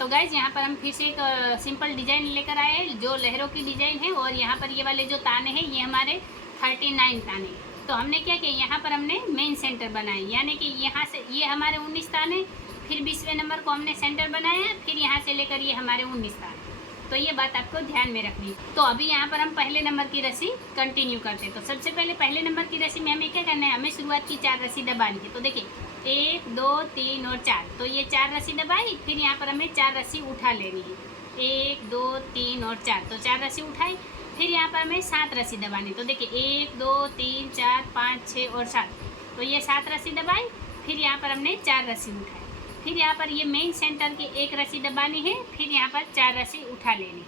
तो गाइज यहाँ पर हम फिर से एक सिंपल डिजाइन लेकर आए हैं जो लहरों की डिजाइन है। और यहाँ पर ये वाले जो ताने हैं ये हमारे 39 ताने। तो हमने क्या किया, यहाँ पर हमने मेन सेंटर बनाए, यानी कि यहाँ से ये हमारे 19 ताने, फिर 20वें नंबर को हमने सेंटर बनाया, फिर यहाँ से लेकर ये हमारे 19 ताने। तो ये बात आपको ध्यान में रखनी। तो अभी यहाँ पर हम पहले नंबर की रस्सी कंटिन्यू करते हैं। तो सबसे पहले पहले नंबर की रस्सी में हमें क्या करना है, हमें शुरुआत की 4 रस्सी दबानी है। तो देखिए 1 2 3 और 4, तो ये 4 रस्सी दबाई, फिर यहाँ पर हमें 4 रस्सी उठा लेनी है। 1 2 3 और 4, तो 4 रस्सी उठाई, फिर यहाँ पर हमें 7 रस्सी दबानी। तो देखिए 1 2 3 4 5 6 और 7, तो ये 7 रस्सी दबाई, फिर यहाँ पर हमने 4 रस्सी उठाई, फिर यहाँ पर ये मेन सेंटर की 1 रस्सी दबानी है, फिर यहाँ पर 4 रस्सी उठा लेनी,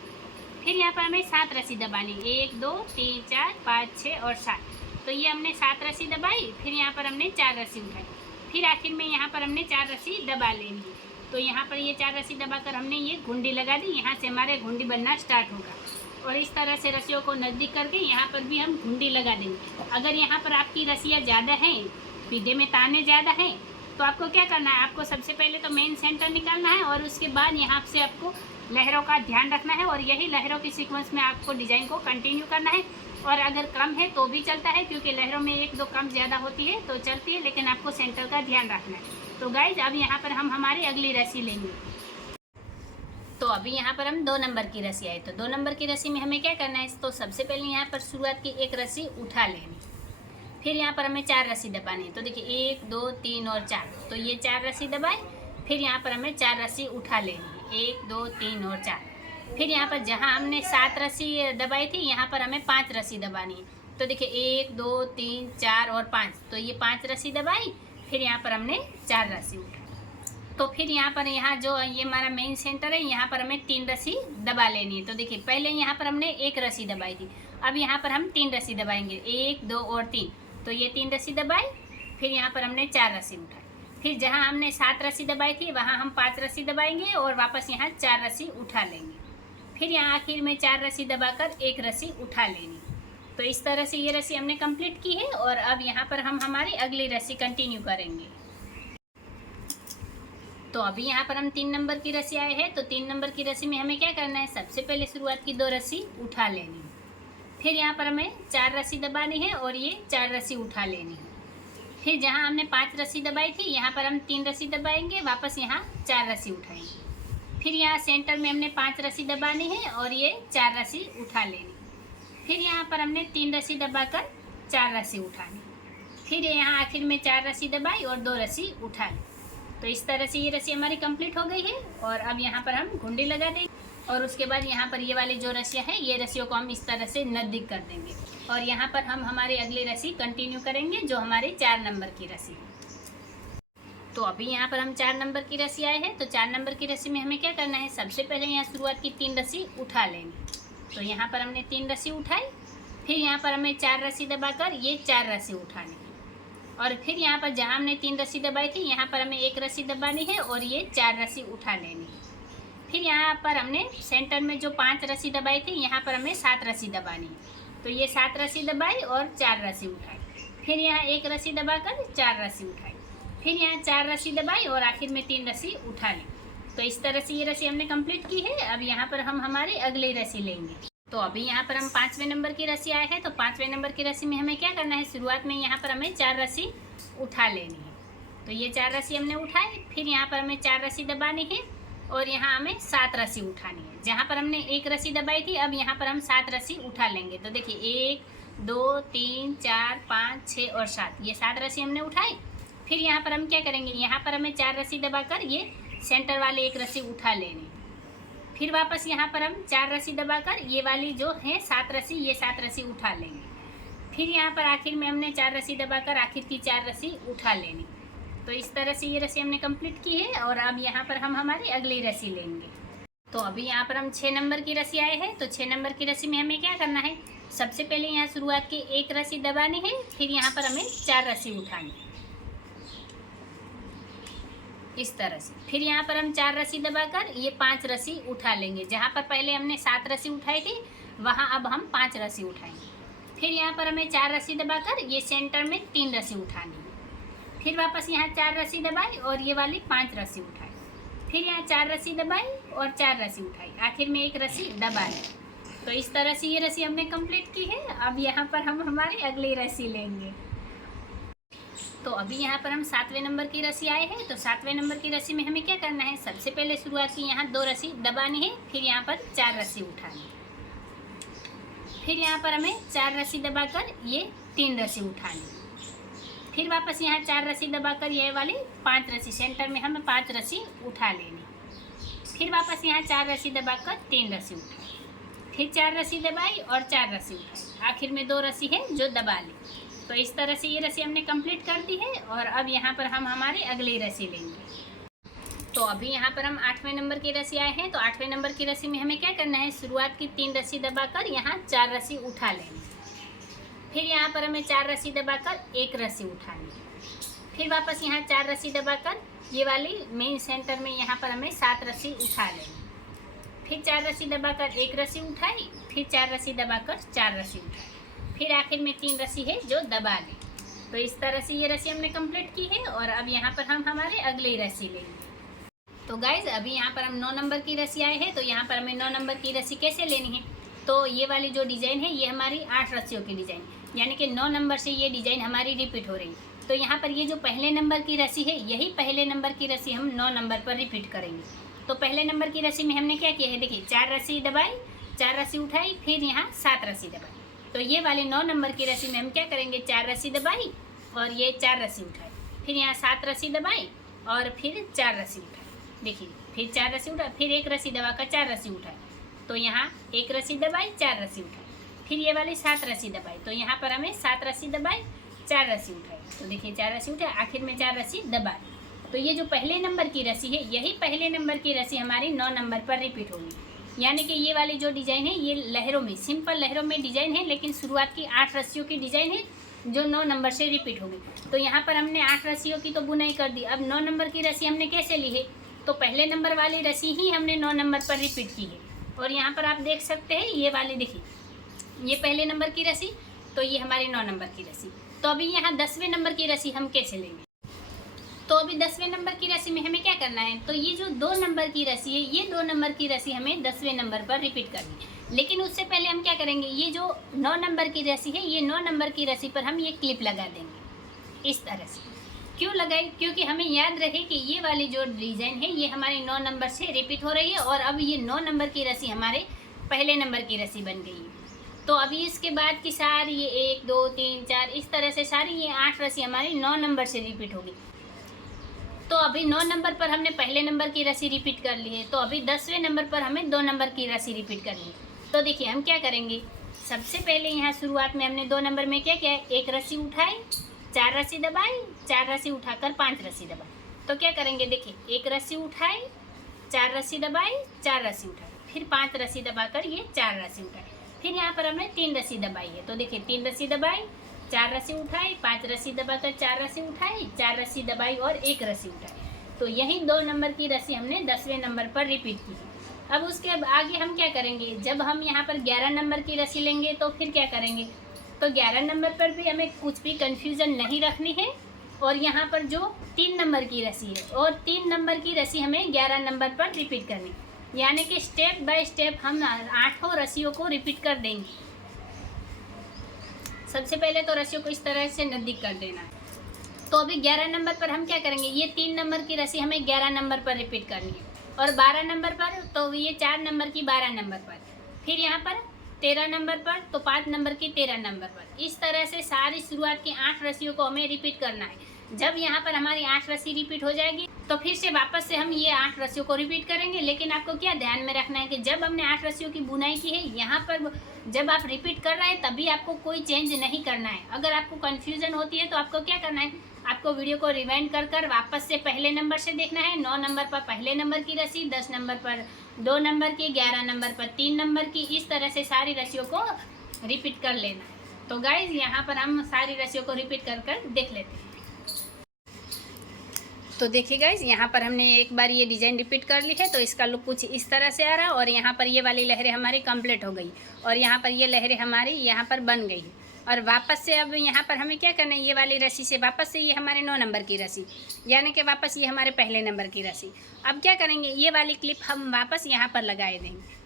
फिर यहाँ पर हमें 7 रस्सी दबानी, 1 2 3 4 5 6 और 7, तो ये हमने 7 रस्सी दबाई, फिर यहाँ पर हमने 4 रस्सी उठाई, फिर आखिर में यहाँ पर हमने 4 रस्सी दबा लेनी है। तो यहाँ पर ये 4 रस्सी दबाकर हमने ये घुंडी लगा दी, यहाँ से हमारे घुंडी बनना स्टार्ट होगा। और इस तरह से रस्सियों को नज़दीक करके यहाँ पर भी हम घुंडी लगा देंगे। अगर यहाँ पर आपकी रस्सियाँ ज़्यादा हैं, पीढ़े में ताने ज़्यादा हैं, तो आपको क्या करना है, आपको सबसे पहले तो मेन सेंटर निकालना है और उसके बाद यहाँ से आपको लहरों का ध्यान रखना है और यही लहरों की सीक्वेंस में आपको डिज़ाइन को कंटिन्यू करना है। और अगर कम है तो भी चलता है, क्योंकि लहरों में 1 2 कम ज़्यादा होती है तो चलती है, लेकिन आपको सेंटर का ध्यान रखना है। तो गाइज अब यहाँ पर हम हमारी अगली रस्सी लेंगे। तो अभी यहाँ पर हम 2 नंबर की रस्सी आई। तो 2 नंबर की रस्सी में हमें क्या करना है, तो सबसे पहले यहाँ पर शुरुआत की 1 रस्सी उठा लेनी, फिर यहाँ पर हमें 4 रस्सी दबानी है। तो देखिए 1 2 3 और 4, तो ये 4 रस्सी दबाए, फिर यहाँ पर हमें 4 रस्सी उठा लेनी है, 1 2 3 और 4, फिर यहाँ पर जहाँ हमने 7 रस्सी दबाई थी यहाँ पर हमें 5 रस्सी दबानी है। तो देखिए 1 2 3 4 और 5, तो ये 5 रस्सी दबाई, फिर यहाँ पर हमने 4 रस्सी उठाई। तो फिर यहाँ पर यहाँ जो ये हमारा मेन सेंटर है यहाँ पर हमें 3 रस्सी दबा लेनी है। तो देखिए पहले यहाँ पर हमने 1 रस्सी दबाई थी, अब यहाँ पर हम 3 रस्सी दबाएंगे, 1 2 और 3, तो ये 3 रस्सी दबाई, फिर यहाँ पर हमने 4 रस्सी उठाई, फिर जहाँ हमने 7 रस्सी दबाई थी वहाँ हम 5 रस्सी दबाएंगे और वापस यहाँ 4 रस्सी उठा लेंगे, फिर यहाँ आखिर में 4 रस्सी दबाकर 1 रस्सी उठा लेनी। तो इस तरह से ये रस्सी हमने कंप्लीट की है और अब यहाँ पर हम हमारी अगली रस्सी कंटिन्यू करेंगे। तो अभी यहाँ पर हम 3 नंबर की रस्सी आए हैं। तो 3 नंबर की रस्सी में हमें क्या करना है, सबसे पहले शुरुआत की 2 रस्सी उठा लेनी, फिर यहाँ पर हमें 4 रस्सी दबानी है और ये 4 रस्सी उठा लेनी है, फिर जहाँ हमने 5 रस्सी दबाई थी यहाँ पर हम 3 रस्सी दबाएंगे, वापस यहाँ 4 रस्सी उठाएंगे, फिर यहाँ सेंटर में हमने 5 रस्सी दबानी है और ये 4 रस्सी उठा लेनी, फिर यहाँ पर हमने 3 रस्सी दबाकर 4 रस्सी उठानी, फिर यहाँ आखिर में 4 रस्सी दबाई और 2 रस्सी उठा ली। तो इस तरह से ये रस्सी हमारी कंप्लीट हो गई है और अब यहाँ पर हम घुंडी लगा देंगे और उसके बाद यहाँ पर ये वाली जो रस्सियाँ हैं ये रस्सियों को हम इस तरह से नज़दीक कर देंगे और यहाँ पर हम हमारी अगली रस्सी कंटिन्यू करेंगे जो हमारी 4 नंबर की रस्सी है। तो अभी यहाँ पर हम 4 नंबर की रस्सी आए हैं। तो 4 नंबर की रस्सी में हमें क्या करना है, सबसे पहले यहाँ शुरुआत की 3 रस्सी उठा लेंगे। तो यहाँ पर हमने 3 रस्सी उठाई, फिर यहाँ पर हमें 4 रस्सी दबाकर ये 4 रस्सी उठानी और फिर यहाँ पर जहाँ हमने 3 रस्सी दबाई थी यहाँ पर हमें 1 रस्सी दबानी है और ये 4 रस्सी उठा लेनी है। फिर यहाँ पर हमने सेंटर में जो 5 रस्सी दबाई थी यहाँ पर हमें 7 रस्सी दबानी है। तो ये 7 रस्सी दबाई और 4 रस्सी उठाई, फिर यहाँ 1 रस्सी दबाकर 4 रस्सी उठाई, फिर यहाँ 4 रस्सी दबाई और आखिर में 3 रस्सी उठा ली। तो इस तरह से ये रस्सी हमने कंप्लीट की है। अब यहाँ पर हम हमारी अगली रस्सी लेंगे। तो अभी यहाँ पर हम 5वें नंबर की रस्सी आए हैं। तो 5वें नंबर की रस्सी में हमें क्या करना है, शुरुआत में यहाँ पर हमें 4 रस्सी उठा लेनी है। तो ये 4 रस्सी हमने उठाई, फिर यहाँ पर हमें 4 रस्सी दबानी है और यहाँ हमें 7 रस्सी उठानी है। जहाँ पर हमने 1 रस्सी दबाई थी अब यहाँ पर हम 7 रस्सी उठा लेंगे। तो देखिए 1 2 3 4 5 6 और 7, ये 7 रस्सी हमने उठाई। फिर यहाँ पर हम क्या करेंगे, यहाँ पर हमें 4 रस्सी दबाकर ये सेंटर वाले 1 रस्सी उठा लेनी, फिर वापस यहाँ पर हम 4 रस्सी दबाकर ये वाली जो है 7 रस्सी, ये 7 रस्सी उठा लेंगे। फिर यहाँ पर आखिर में हमने 4 रस्सी दबाकर आखिर की 4 रस्सी उठा लेनी। तो इस तरह से ये रस्सी हमने कंप्लीट की है और अब यहाँ पर हम हमारी अगली रस्सी लेंगे। तो अभी यहाँ पर हम 6 नंबर की रस्सी आए हैं। तो 6 नंबर की रस्सी में हमें क्या करना है, सबसे पहले यहाँ शुरुआत की 1 रस्सी दबानी है, फिर यहाँ पर हमें 4 रस्सी उठानी है इस तरह से। फिर यहाँ पर हम 4 रस्सी दबाकर ये 5 रस्सी उठा लेंगे। जहाँ पर पहले हमने 7 रस्सी उठाई थी वहाँ अब हम 5 रस्सी उठाएंगे। फिर यहाँ पर हमें 4 रस्सी दबाकर ये सेंटर में 3 रस्सी उठानी है, फिर वापस यहाँ 4 रस्सी दबाई और ये वाली 5 रस्सी उठाई, फिर यहाँ 4 रस्सी दबाई और 4 रस्सी उठाई, आखिर में एक रस्सी दबा ली। तो इस तरह से ये रस्सी हमने कंप्लीट की है। अब यहाँ पर हम हमारी अगली रस्सी लेंगे। तो अभी यहाँ पर हम 7वें नंबर की रस्सी आए हैं। तो 7वें नंबर की रस्सी में हमें क्या करना है, सबसे पहले शुरुआत की यहाँ 2 रस्सी दबानी है, फिर यहाँ पर 4 रस्सी उठानी है, फिर यहाँ पर हमें 4 रस्सी दबाकर ये 3 रस्सी उठानी, फिर वापस यहाँ 4 रस्सी दबाकर ये वाली 5 रस्सी, सेंटर में हमें 5 रस्सी उठा लेनी, फिर वापस यहाँ 4 रस्सी दबाकर 3 रस्सी उठाई, फिर 4 रस्सी दबाई और 4 रस्सी उठाई, आखिर में 2 रस्सी है जो दबा ली। तो इस तरह से ये रस्सी हमने कंप्लीट कर दी है। और अब यहाँ पर हम हमारी अगली रस्सी लेंगे। तो अभी यहाँ पर हम 8वें नंबर की रस्सी आए हैं। तो 8वें नंबर की रस्सी में हमें क्या करना है, शुरुआत की 3 रस्सी दबाकर यहाँ 4 रस्सी उठा लेंगे, फिर यहाँ पर हमें 4 रस्सी दबाकर 1 रस्सी उठानी, फिर वापस यहाँ 4 रस्सी दबाकर ये वाली मेन सेंटर में यहाँ पर हमें 7 रस्सी उठा लेंगे, फिर 4 रस्सी दबाकर 1 रस्सी उठाई, फिर 4 रस्सी दबाकर 4 रस्सी उठाई, फिर आखिर में 3 रस्सी है जो दबा ली। तो इस तरह से ये रस्सी हमने कंप्लीट की है। और अब यहाँ पर हम हमारे अगली रस्सी लेंगे। तो गाइज अभी यहाँ पर हम 9 नंबर की रस्सी आए हैं। तो यहाँ पर हमें 9 नंबर की रस्सी कैसे लेनी है, तो ये वाली जो डिज़ाइन है ये हमारी 8 रस्सियों की डिज़ाइन, यानी कि 9 नंबर से ये डिज़ाइन हमारी रिपीट हो रही है। तो यहाँ पर ये जो पहले नंबर की रस्सी है, यही पहले नंबर की रस्सी हम 9 नंबर पर रिपीट करेंगे। तो पहले नंबर की रस्सी में हमने क्या किया है, देखिए 4 रस्सी दबाई, 4 रस्सी उठाई, फिर यहाँ 7 रस्सी दबाई। तो ये वाले 9 नंबर की रस्सी में हम क्या करेंगे, 4 रस्सी दबाई और ये 4 रस्सी उठाई, फिर यहाँ 7 रस्सी दबाई और फिर 4 रस्सी उठाई, देखिए फिर 4 रस्सी उठाई, फिर 1 रस्सी दबाकर 4 रस्सी उठाई, तो यहाँ 1 रस्सी दबाई, 4 रस्सी उठाई, फिर ये वाली 7 रस्सी दबाई, तो यहाँ पर हमें 7 रस्सी दबाई, 4 रस्सी उठाई, तो देखिए 4 रस्सी उठाई, आखिर में 4 रस्सी दबाई। तो ये जो पहले नंबर की रस्सी है, यही पहले नंबर की रस्सी हमारी 9 नंबर पर रिपीट होगी। यानी कि ये वाली जो डिज़ाइन है ये लहरों में, सिंपल लहरों में डिज़ाइन है, लेकिन शुरुआत की 8 रस्सियों की डिज़ाइन है जो 9 नंबर से रिपीट होगी। तो यहाँ पर हमने 8 रस्सियों की तो बुनाई कर दी। अब 9 नंबर की रस्सी हमने कैसे ली है, तो पहले नंबर वाली रस्सी ही हमने 9 नंबर पर रिपीट की है। और यहाँ पर आप देख सकते हैं ये वाली, देखिए ये पहले नंबर की रस्सी, तो ये हमारी 9 नंबर की रस्सी। तो अभी यहाँ 10वें नंबर की रस्सी हम कैसे लेंगे, तो अभी 10वें नंबर की रस्सी में हमें क्या करना है, तो ये जो 2 नंबर की रस्सी है, ये 2 नंबर की रस्सी हमें 10वें नंबर पर रिपीट करनी है। लेकिन उससे पहले हम क्या करेंगे, ये जो 9 नंबर की रस्सी है, ये 9 नंबर की रस्सी पर हम ये क्लिप लगा देंगे इस तरह से। क्यों लगाई, क्योंकि हमें याद रहे कि ये वाली जो डिज़ाइन है ये हमारे 9 नंबर से रिपीट हो रही है और अब ये 9 नंबर की रस्सी हमारे पहले नंबर की रस्सी बन गई है। तो अभी इसके बाद की सारी ये 1 2 3 4 इस तरह से सारी ये 8 रस्सी हमारी 9 नंबर से रिपीट होगी। तो अभी 9 नंबर पर हमने पहले नंबर की रस्सी रिपीट कर ली है। तो अभी 10वें नंबर पर हमें 2 नंबर की रस्सी रिपीट करनी है। तो देखिए हम क्या करेंगे, सबसे पहले यहाँ शुरुआत में हमने 2 नंबर में क्या किया, 1 रस्सी उठाई, 4 रस्सी दबाई, 4 रस्सी उठाकर 5 रस्सी दबाई। तो क्या करेंगे, देखिए 1 रस्सी उठाई, 4 रस्सी दबाई, 4 रस्सी उठाई, फिर 5 रस्सी दबाकर ये 4 रस्सी उठाई, फिर यहाँ पर हमने 3 रस्सी दबाई है। तो देखिए 3 रस्सी दबाई, 4 रस्सी उठाई, 5 रस्सी दबाकर 4 रस्सी उठाई, 4 रस्सी दबाई और 1 रस्सी उठाई। तो यही 2 नंबर की रस्सी हमने 10वें नंबर पर रिपीट की है। अब उसके आगे हम क्या करेंगे, जब हम यहाँ पर 11 नंबर की रस्सी लेंगे तो फिर क्या करेंगे, तो 11 नंबर पर भी हमें कुछ भी कन्फ्यूज़न नहीं रखनी है। और यहाँ पर जो 3 नंबर की रस्सी है और 3 नंबर की रस्सी हमें 11 नंबर पर रिपीट करनी, यानी कि स्टेप बाय स्टेप हम 8 रस्सियों को रिपीट कर देंगे। सबसे पहले तो रस्सियों को इस तरह से नज़दीक कर देना है। तो अभी 11 नंबर पर हम क्या करेंगे, ये 3 नंबर की रस्सी हमें 11 नंबर पर रिपीट करनी है। और 12 नंबर पर तो ये 4 नंबर की 12 नंबर पर, फिर यहाँ पर 13 नंबर पर तो 5 नंबर की 13 नंबर पर। इस तरह से सारी शुरुआत की 8 रस्सियों को हमें रिपीट करना है। जब यहाँ पर हमारी 8 रस्सी रिपीट हो जाएगी तो फिर से वापस से हम ये 8 रस्सियों को रिपीट करेंगे। लेकिन आपको क्या ध्यान में रखना है कि जब हमने 8 रस्सियों की बुनाई की है, यहाँ पर जब आप रिपीट कर रहे हैं तभी आपको कोई चेंज नहीं करना है। अगर आपको कन्फ्यूज़न होती है तो आपको क्या करना है, आपको वीडियो को रिवाइंड कर वापस से पहले नंबर से देखना है। 9 नंबर पर पहले नंबर की रस्सी, 10 नंबर पर 2 नंबर की, 11 नंबर पर 3 नंबर की, इस तरह से सारी रस्सियों को रिपीट कर लेना है। तो गाइज यहाँ पर हम सारी रस्सियों को रिपीट कर देख लेते हैं। तो देखिए गाइज यहाँ पर हमने एक बार ये डिज़ाइन रिपीट कर ली है, तो इसका लुक कुछ इस तरह से आ रहा है। और यहाँ पर ये वाली लहरें हमारी कंप्लीट हो गई और यहाँ पर ये लहरें हमारी यहाँ पर बन गई। और वापस से अब यहाँ पर हमें क्या करना है, ये वाली रस्सी से वापस से ये हमारे 9 नंबर की रस्सी, यानी कि वापस ये हमारे पहले नंबर की रस्सी। अब क्या करेंगे, ये वाली क्लिप हम वापस यहाँ पर लगाए देंगे।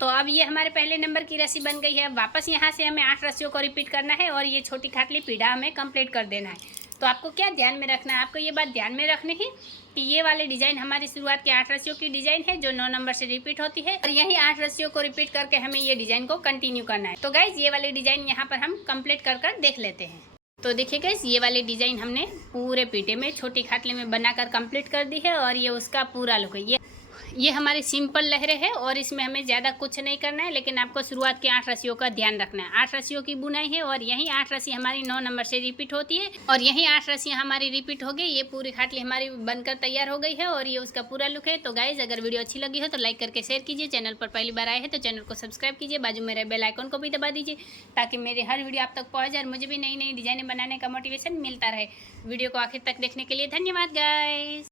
तो अब ये हमारे पहले नंबर की रस्सी बन गई है। अब वापस यहाँ से हमें 8 रस्सियों को रिपीट करना है और ये छोटी खाटली पीढ़ा हमें कंप्लीट कर देना है। तो आपको क्या ध्यान में रखना है, आपको ये बात ध्यान में रखनी है कि ये वाले डिज़ाइन हमारी शुरुआत की 8 रस्सियों की डिज़ाइन है जो 9 नंबर से रिपीट होती है, और यही 8 रस्सियों को रिपीट करके हमें ये डिज़ाइन को कंटिन्यू करना है। तो गाइज ये वाले डिज़ाइन यहाँ पर हम कंप्लीट कर देख लेते हैं। तो देखिए गाइस, ये वाले डिज़ाइन हमने पूरे पीढ़े में छोटी खाटली में बनाकर कंप्लीट कर दी है और ये उसका पूरा लुक है। ये हमारी सिंपल लहरें हैं और इसमें हमें ज़्यादा कुछ नहीं करना है, लेकिन आपको शुरुआत की 8 रस्सियों का ध्यान रखना है। 8 रस्सियों की बुनाई है और यही 8 रस्सी हमारी 9 नंबर से रिपीट होती है और यही 8 रस्सियाँ हमारी रिपीट हो गई। ये पूरी खाटली हमारी बनकर तैयार हो गई है और ये उसका पूरा लुक है। तो गाइज अगर वीडियो अच्छी लगी हो तो लाइक करके शेयर कीजिए, चैनल पर पहली बार आए हैं तो चैनल को सब्सक्राइब कीजिए, बाजू में बेल आइकन को भी दबा दीजिए ताकि मेरे हर वीडियो आप तक पहुँच जाए और मुझे भी नई नई डिज़ाइनें बनाने का मोटिवेशन मिलता रहे। वीडियो को आखिर तक देखने के लिए धन्यवाद गाइज।